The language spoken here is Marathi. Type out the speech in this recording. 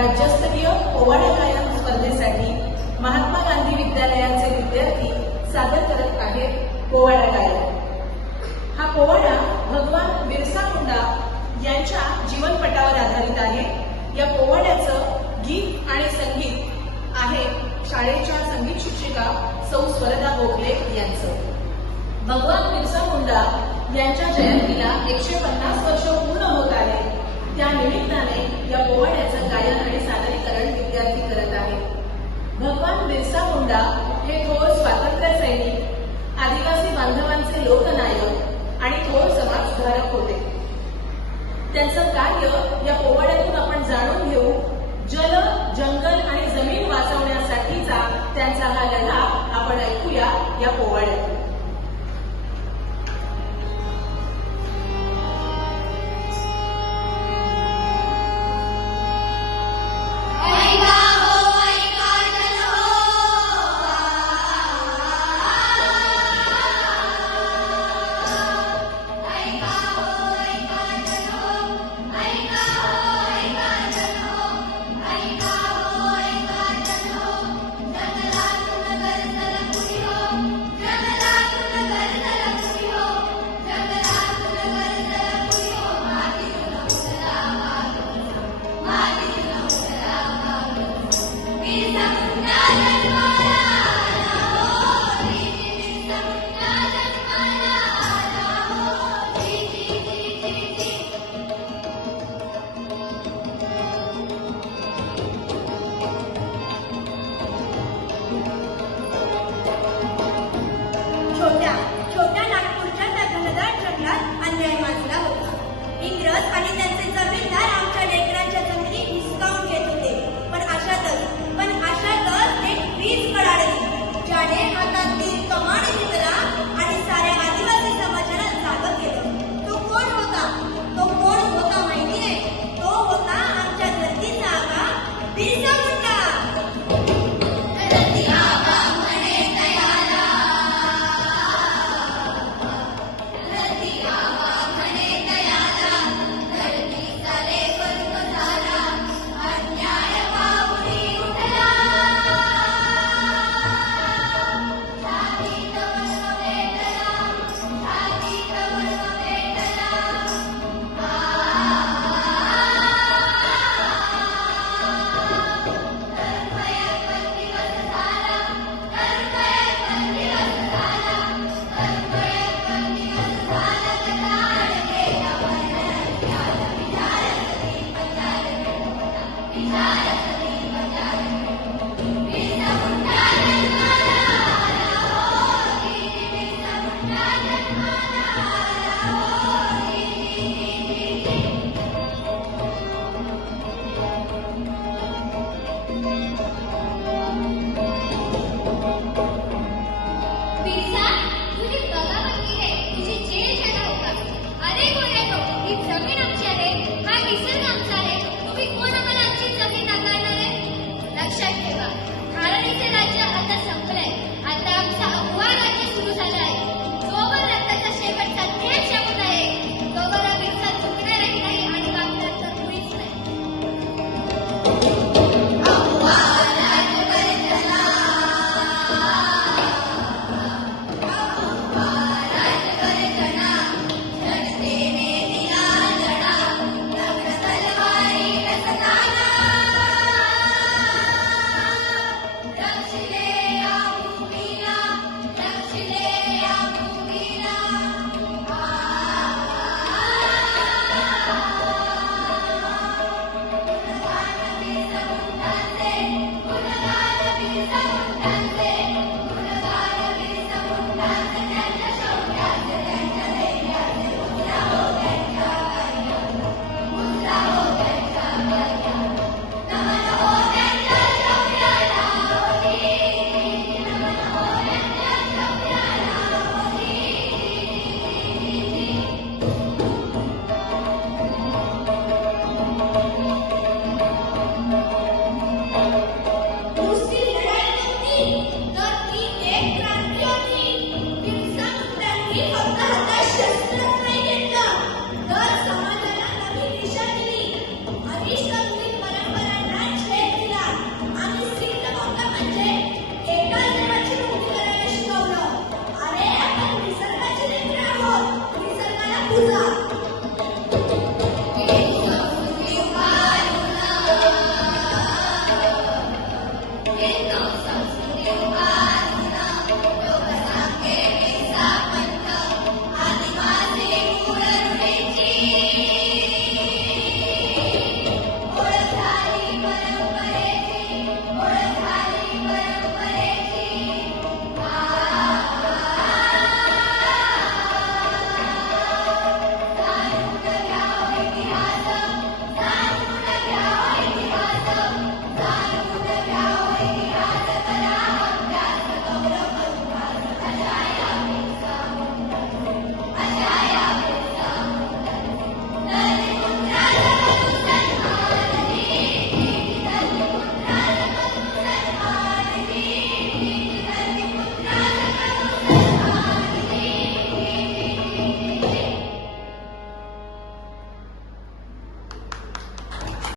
राज्यस्तरीय पोवाडा गायन स्पर्धेसाठी महात्मा गांधी विद्यालयाचे विद्यार्थी सादर करत आहेत पोवाडा गायन। हा पोवाडा भगवान बिरसा मुंडा यांच्या जीवनपटावर आधारित आहे। या पोवाड्याचं गीत आणि संगीत आहे शाळेच्या संगीत शिक्षिका सौ स्वरदा गोखले यांचं। भगवान बिरसा मुंडा यांच्या जयंतीला 150 वर्ष पूर्ण होत आहे। त्या निमित्ताने या पोवाड्याचं गायन आणि सादरीकरण विद्यार्थी करत आहेत। भगवान बिरसा मुंडा हे थोर स्वातंत्र्य सैनिक, आदिवासी बांधवांचे लोकनायक आणि थोर समाजसुधारक होते। त्यांचं कार्य या पोवाड्यातून आपण जाणून घेऊ। जल, जंगल आणि जमीन वाचवण्यासाठीचा त्यांचा हा लढा आपण ऐकूया या पोवाड्यात।